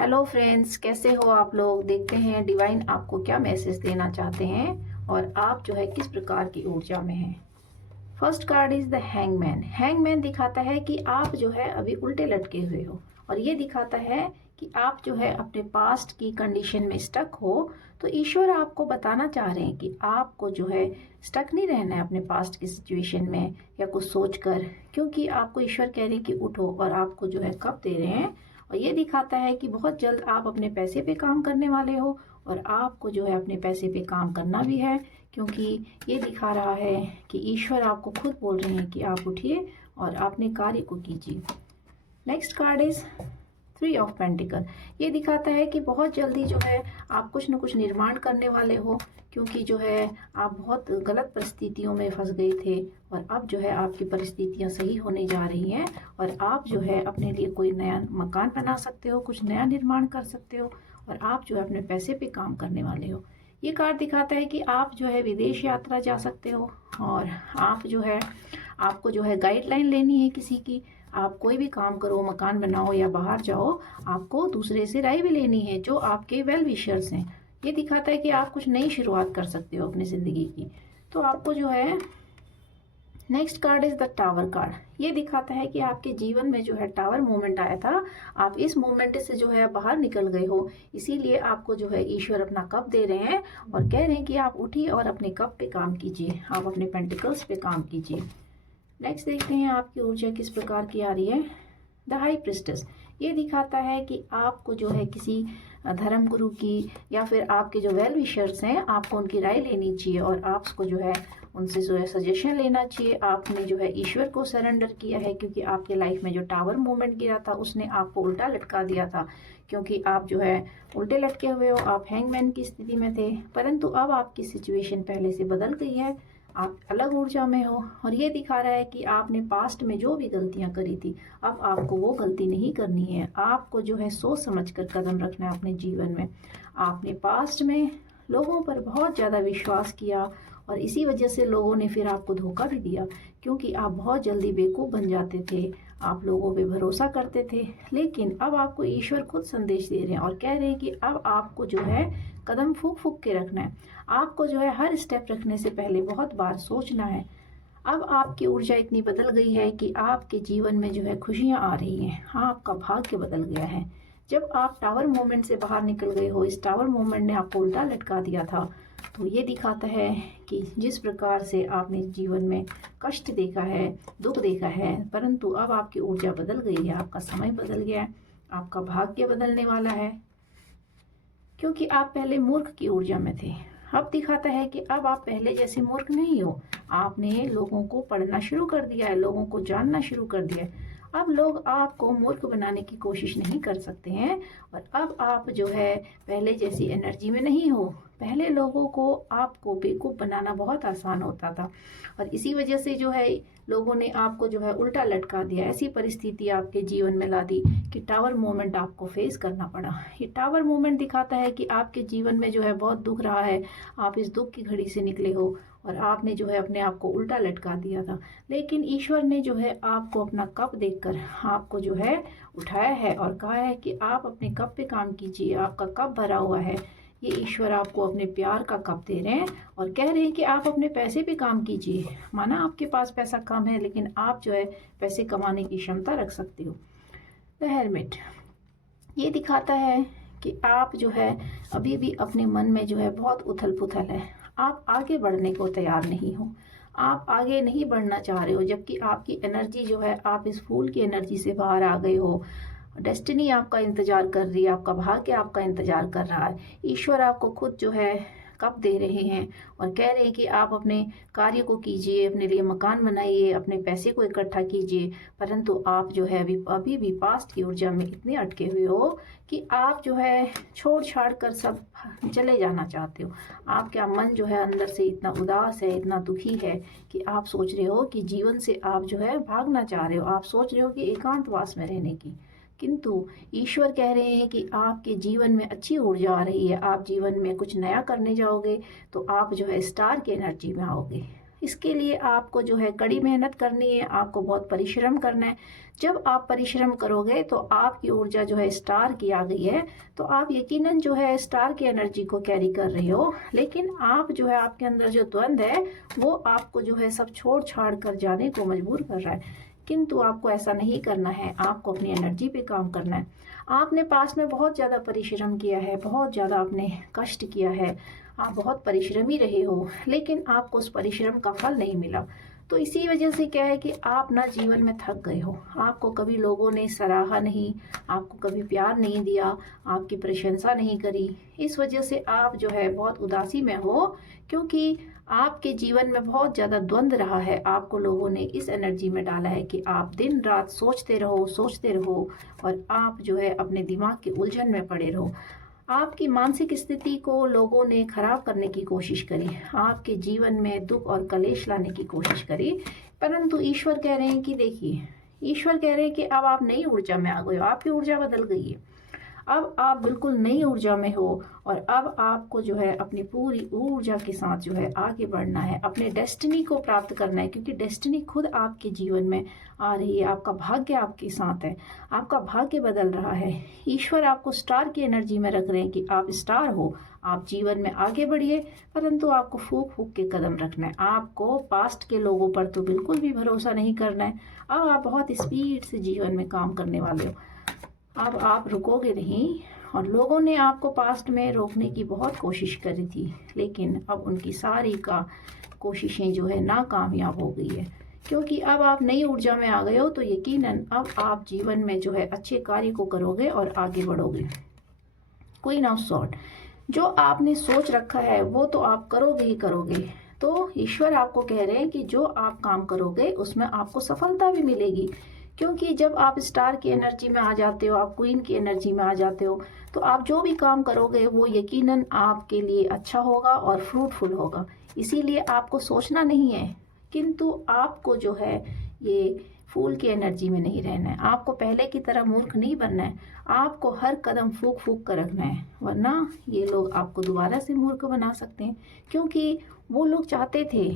Hello friends, कैसे हो आप लोग। देखते हैं डिवाइन आपको क्या मैसेज देना चाहते हैं और आप जो है किस प्रकार की ऊर्जा में हैं। First card is the hangman. Hangman दिखाता है कि आप जो है अभी उल्टे लटके हुए हो और ये दिखाता है कि आप जो है अपने पास्ट की कंडीशन में स्टक हो। तो ईश्वर आपको बताना चाह रहे हैं कि आपको जो है स्टक नहीं रहना है अपने पास्ट की सिचुएशन में या कुछ सोच कर, क्योंकि आपको ईश्वर कह रहे हैं कि उठो और आपको जो है कब दे रहे हैं। और ये दिखाता है कि बहुत जल्द आप अपने पैसे पे काम करने वाले हो और आपको जो है अपने पैसे पे काम करना भी है, क्योंकि ये दिखा रहा है कि ईश्वर आपको खुद बोल रहे हैं कि आप उठिए और अपने कार्य को कीजिए। Next card is 3 of pentacle. ये दिखाता है कि बहुत जल्दी जो है आप कुछ न कुछ निर्माण करने वाले हो, क्योंकि जो है आप बहुत गलत परिस्थितियों में फंस गए थे और अब जो है आपकी परिस्थितियां सही होने जा रही हैं और आप जो है अपने लिए कोई नया मकान बना सकते हो, कुछ नया निर्माण कर सकते हो और आप जो है अपने पैसे पे काम करने वाले हो। ये कार्ड दिखाता है कि आप जो है विदेश यात्रा जा सकते हो और आप जो है आपको जो है गाइडलाइन लेनी है किसी की। आप कोई भी काम करो, मकान बनाओ या बाहर जाओ, आपको दूसरे से राय भी लेनी है जो आपके वेल विशर्स हैं। ये दिखाता है कि आप कुछ नई शुरुआत कर सकते हो अपनी ज़िंदगी की। तो आपको जो है next card is the tower card. ये दिखाता है कि आपके जीवन में जो है टावर मोमेंट आया था, आप इस मोमेंट से जो है बाहर निकल गए हो, इसीलिए आपको जो है ईश्वर अपना कप दे रहे हैं और कह रहे हैं कि आप उठिए और अपने कप पे काम कीजिए, आप अपने पेंटिकल्स पे काम कीजिए। नेक्स्ट देखते हैं आपकी ऊर्जा किस प्रकार की आ रही है। The high priestess. ये दिखाता है कि आपको जो है किसी धर्म गुरु की या फिर आपके जो वेल विशर्स हैं, आपको उनकी राय लेनी चाहिए और आपको जो है उनसे जो है सजेशन लेना चाहिए। आपने जो है ईश्वर को सरेंडर किया है, क्योंकि आपके लाइफ में जो टावर मूवमेंट गिरा था उसने आपको उल्टा लटका दिया था, क्योंकि आप जो है उल्टे लटके हुए हो, आप हैंगमैन की स्थिति में थे। परंतु अब आपकी सिचुएशन पहले से बदल गई है, आप अलग ऊर्जा में हो और ये दिखा रहा है कि आपने पास्ट में जो भी गलतियां करी थी, अब आपको वो गलती नहीं करनी है। आपको जो है सोच समझ कर कदम रखना है अपने जीवन में। आपने पास्ट में लोगों पर बहुत ज़्यादा विश्वास किया और इसी वजह से लोगों ने फिर आपको धोखा भी दिया, क्योंकि आप बहुत जल्दी बेवकूफ़ बन जाते थे, आप लोगों पे भरोसा करते थे। लेकिन अब आपको ईश्वर खुद संदेश दे रहे हैं और कह रहे हैं कि अब आपको जो है कदम फूक फूक के रखना है। आपको जो है हर स्टेप रखने से पहले बहुत बार सोचना है। अब आपकी ऊर्जा इतनी बदल गई है कि आपके जीवन में जो है खुशियां आ रही हैं। हाँ, आपका भाग्य बदल गया है। जब आप टावर मूवमेंट से बाहर निकल गए हो, इस टावर मूवमेंट ने आपको उल्टा लटका दिया था, तो ये दिखाता है कि जिस प्रकार से आपने जीवन में कष्ट देखा है, दुख देखा है, परंतु अब आपकी ऊर्जा बदल गई है, आपका समय बदल गया है, आपका भाग्य बदलने वाला है, क्योंकि आप पहले मूर्ख की ऊर्जा में थे। अब दिखाता है कि अब आप पहले जैसे मूर्ख नहीं हो, आपने लोगों को पढ़ना शुरू कर दिया है, लोगों को जानना शुरू कर दिया है। अब लोग आपको मूर्ख बनाने की कोशिश नहीं कर सकते हैं और अब आप जो है पहले जैसी एनर्जी में नहीं हो। पहले लोगों को आपको बेवकूफ़ बनाना बहुत आसान होता था और इसी वजह से जो है लोगों ने आपको जो है उल्टा लटका दिया, ऐसी परिस्थिति आपके जीवन में ला दी कि टावर मोमेंट आपको फेस करना पड़ा। ये टावर मोमेंट दिखाता है कि आपके जीवन में जो है बहुत दुख रहा है, आप इस दुख की घड़ी से निकले हो और आपने जो है अपने आप को उल्टा लटका दिया था। लेकिन ईश्वर ने जो है आपको अपना कप देकर आपको जो है उठाया है और कहा है कि आप अपने कप पे काम कीजिए, आपका कप भरा हुआ है। ये ईश्वर आपको अपने प्यार का कप दे रहे हैं और कह रहे हैं कि आप अपने पैसे पे काम कीजिए। माना आपके पास पैसा कम है, लेकिन आप जो है पैसे कमाने की क्षमता रख सकते हो। The hermit. ये दिखाता है कि आप जो है अभी भी अपने मन में जो है बहुत उथल पुथल है, आप आगे बढ़ने को तैयार नहीं हो, आप आगे नहीं बढ़ना चाह रहे हो, जबकि आपकी एनर्जी जो है, आप इस फूल की एनर्जी से बाहर आ गए हो। डेस्टिनी आपका इंतजार कर रही है, आपका भाग्य आपका इंतजार कर रहा है। ईश्वर आपको खुद जो है कप दे रहे हैं और कह रहे हैं कि आप अपने कार्य को कीजिए, अपने लिए मकान बनाइए, अपने पैसे को इकट्ठा कीजिए। परंतु आप जो है अभी भी पास्ट की ऊर्जा में इतने अटके हुए हो कि आप जो है छोड़ छाड़ कर सब चले जाना चाहते हो। आपका मन जो है अंदर से इतना उदास है, इतना दुखी है कि आप सोच रहे हो कि जीवन से आप जो है भागना चाह रहे हो, आप सोच रहे हो कि एकांतवास में रहने की। किंतु ईश्वर कह रहे हैं कि आपके जीवन में अच्छी ऊर्जा आ रही है, आप जीवन में कुछ नया करने जाओगे तो आप जो है स्टार की एनर्जी में आओगे। इसके लिए आपको जो है कड़ी मेहनत करनी है, आपको बहुत परिश्रम करना है। जब आप परिश्रम करोगे तो आपकी ऊर्जा जो है स्टार की आ गई है, तो आप यकीनन जो है स्टार की एनर्जी को कैरी कर रहे हो। लेकिन आप जो है, आपके अंदर जो द्वंद है वो आपको जो है सब छोड़ छाड़ कर जाने को मजबूर कर रहा है। किंतु आपको ऐसा नहीं करना है, आपको अपनी एनर्जी पे काम करना है। आपने पास में बहुत ज़्यादा परिश्रम किया है, बहुत ज़्यादा आपने कष्ट किया है, आप बहुत परिश्रमी रहे हो, लेकिन आपको उस परिश्रम का फल नहीं मिला। तो इसी वजह से क्या है कि आप ना जीवन में थक गए हो। आपको कभी लोगों ने सराहा नहीं, आपको कभी प्यार नहीं दिया, आपकी प्रशंसा नहीं करी। इस वजह से आप जो है बहुत उदासी में हो, क्योंकि आपके जीवन में बहुत ज़्यादा द्वंद रहा है। आपको लोगों ने इस एनर्जी में डाला है कि आप दिन रात सोचते रहो और आप जो है अपने दिमाग की उलझन में पड़े रहो। आपकी मानसिक स्थिति को लोगों ने खराब करने की कोशिश करी, आपके जीवन में दुख और कलेश लाने की कोशिश करी। परंतु ईश्वर कह रहे हैं कि देखिए, ईश्वर कह रहे हैं कि अब आप नई ऊर्जा में आ गए हो, आपकी ऊर्जा बदल गई है। अब आप बिल्कुल नई ऊर्जा में हो और अब आपको जो है अपनी पूरी ऊर्जा के साथ जो है आगे बढ़ना है, अपने डेस्टिनी को प्राप्त करना है, क्योंकि डेस्टिनी खुद आपके जीवन में आ रही है। आपका भाग्य आपके साथ है, आपका भाग्य बदल रहा है। ईश्वर आपको स्टार की एनर्जी में रख रहे हैं कि आप स्टार हो, आप जीवन में आगे बढ़िए। परंतु आपको फूक फूक के कदम रखना है। आपको पास्ट के लोगों पर तो बिल्कुल भी भरोसा नहीं करना है। अब आप बहुत स्पीड से जीवन में काम करने वाले हो। अब आप रुकोगे नहीं। और लोगों ने आपको पास्ट में रोकने की बहुत कोशिश करी थी, लेकिन अब उनकी सारी का कोशिशें जो है नाकामयाब हो गई है, क्योंकि अब आप नई ऊर्जा में आ गए हो। तो यकीनन अब आप जीवन में जो है अच्छे कार्य को करोगे और आगे बढ़ोगे। क्वीन ऑफ सॉर्ड, जो आपने सोच रखा है वो तो आप करोगे ही करोगे। तो ईश्वर आपको कह रहे हैं कि जो आप काम करोगे उसमें आपको सफलता भी मिलेगी, क्योंकि जब आप स्टार की एनर्जी में आ जाते हो, आप क्वीन की एनर्जी में आ जाते हो, तो आप जो भी काम करोगे वो यकीनन आपके लिए अच्छा होगा और फ्रूटफुल होगा। इसीलिए आपको सोचना नहीं है, किंतु आपको जो है ये फूल की एनर्जी में नहीं रहना है। आपको पहले की तरह मूर्ख नहीं बनना है। आपको हर कदम फूक फूक कर रखना है, वरना ये लोग आपको दोबारा से मूर्ख बना सकते हैं। क्योंकि वो लोग चाहते थे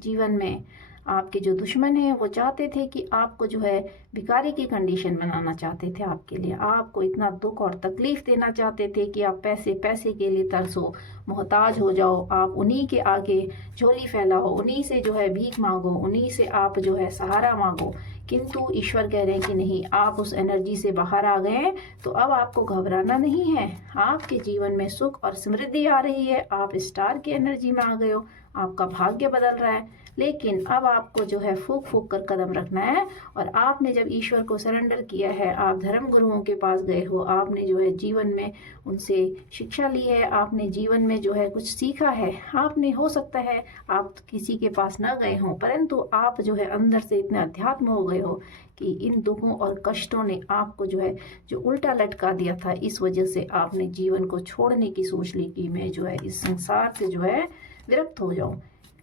जीवन में, आपके जो दुश्मन हैं वो चाहते थे कि आपको जो है भिखारी की कंडीशन बनाना चाहते थे। आपके लिए आपको इतना दुख और तकलीफ देना चाहते थे कि आप पैसे पैसे के लिए तरसो, मोहताज हो जाओ, आप उन्हीं के आगे झोली फैलाओ, उन्हीं से जो है भीख मांगो, उन्हीं से आप जो है सहारा मांगो। किंतु ईश्वर कह रहे हैं कि नहीं, आप उस एनर्जी से बाहर आ गए हैं, तो अब आपको घबराना नहीं है। आपके जीवन में सुख और समृद्धि आ रही है, आप स्टार की एनर्जी में आ गए हो, आपका भाग्य बदल रहा है। लेकिन अब आपको जो है फूक फूक कर कदम रखना है। और आपने जब ईश्वर को सरेंडर किया है, आप धर्म गुरुओं के पास गए हो, आपने जो है जीवन में उनसे शिक्षा ली है, आपने जीवन में जो है कुछ सीखा है। आपने, हो सकता है आप किसी के पास ना गए हों, परंतु आप जो है अंदर से इतने अध्यात्म हो गए हो कि इन दुखों और कष्टों ने आपको जो है जो उल्टा लटका दिया था। इस वजह से आपने जीवन को छोड़ने की सोच ली कि मैं जो है इस संसार से जो है विरक्त हो जाऊं।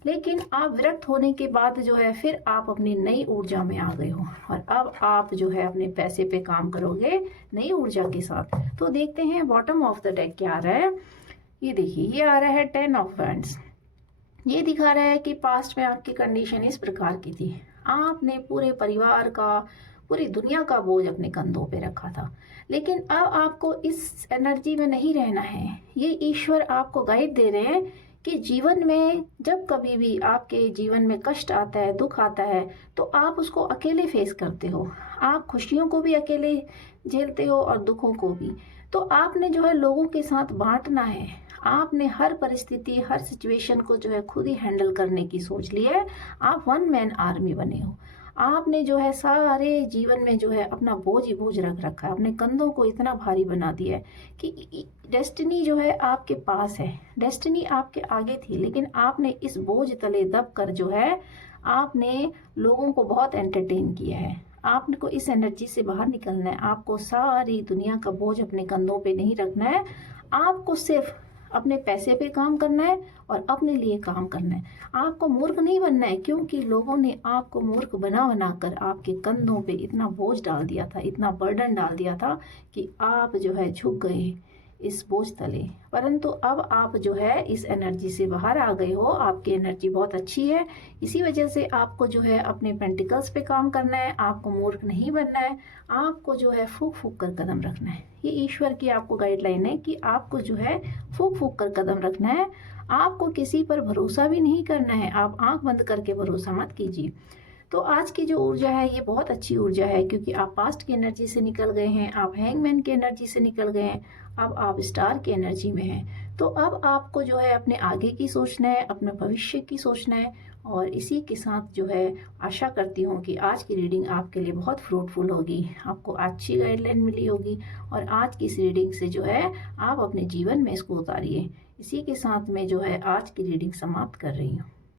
लेकिन आप विरक्त होने के बाद जो है फिर आप अपनी नई ऊर्जा में आ गए हो और अब आप जो है अपने पैसे पे काम करोगे नई ऊर्जा के साथ। तो देखते हैं बॉटम ऑफ द डेक क्या आ रहा है। ये देखिए, ये आ रहा है 10 ऑफ वैंड्स। ये दिखा रहा है कि पास्ट में आपकी कंडीशन इस प्रकार की थी, आपने पूरे परिवार का, पूरी दुनिया का बोझ अपने कंधों पे रखा था। लेकिन अब आपको इस एनर्जी में नहीं रहना है। ये ईश्वर आपको गाइड दे रहे हैं कि जीवन में जब कभी भी आपके जीवन में कष्ट आता है, दुख आता है, तो आप उसको अकेले फेस करते हो। आप खुशियों को भी अकेले झेलते हो और दुखों को भी। तो आपने जो है लोगों के साथ बांटना है। आपने हर परिस्थिति, हर सिचुएशन को जो है खुद ही हैंडल करने की सोच ली है। आप वन मैन आर्मी बने हो। आपने जो है सारे जीवन में जो है अपना बोझ ही बोझ रख रखा है, अपने कंधों को इतना भारी बना दिया है कि डेस्टिनी जो है आपके पास है, डेस्टिनी आपके आगे थी, लेकिन आपने इस बोझ तले दब कर जो है आपने लोगों को बहुत एंटरटेन किया है। आपको इस एनर्जी से बाहर निकलना है। आपको सारी दुनिया का बोझ अपने कंधों पे नहीं रखना है। आपको सिर्फ अपने पैसे पे काम करना है और अपने लिए काम करना है। आपको मूर्ख नहीं बनना है, क्योंकि लोगों ने आपको मूर्ख बना बना कर आपके कंधों पे इतना बोझ डाल दिया था, इतना बर्डन डाल दिया था कि आप जो है झुक गए। इस बोझ तले। परंतु अब आप जो है इस एनर्जी से बाहर आ गए हो, आपकी एनर्जी बहुत अच्छी है। इसी वजह से आपको जो है अपने पेंटिकल्स पे काम करना है, आपको मूर्ख नहीं बनना है, आपको जो है फूक फूक कर कदम रखना है। ये ईश्वर की आपको गाइडलाइन है कि आपको जो है फूक फूक कर कदम रखना है। आपको किसी पर भरोसा भी नहीं करना है, आप आंख बंद करके भरोसा मत कीजिए। तो आज की जो ऊर्जा है ये बहुत अच्छी ऊर्जा है, क्योंकि आप पास्ट की एनर्जी से निकल गए हैं, आप हैंगमैन की एनर्जी से निकल गए हैं, अब आप स्टार की एनर्जी में हैं। तो अब आपको जो है अपने आगे की सोचना है, अपने भविष्य की सोचना है। और इसी के साथ जो है आशा करती हूँ कि आज की रीडिंग आपके लिए बहुत फ्रूटफुल होगी, आपको अच्छी गाइडलाइन मिली होगी और आज की इस रीडिंग से जो है आप अपने जीवन में इसको उतारिए। इसी के साथ मैं जो है आज की रीडिंग समाप्त कर रही हूँ।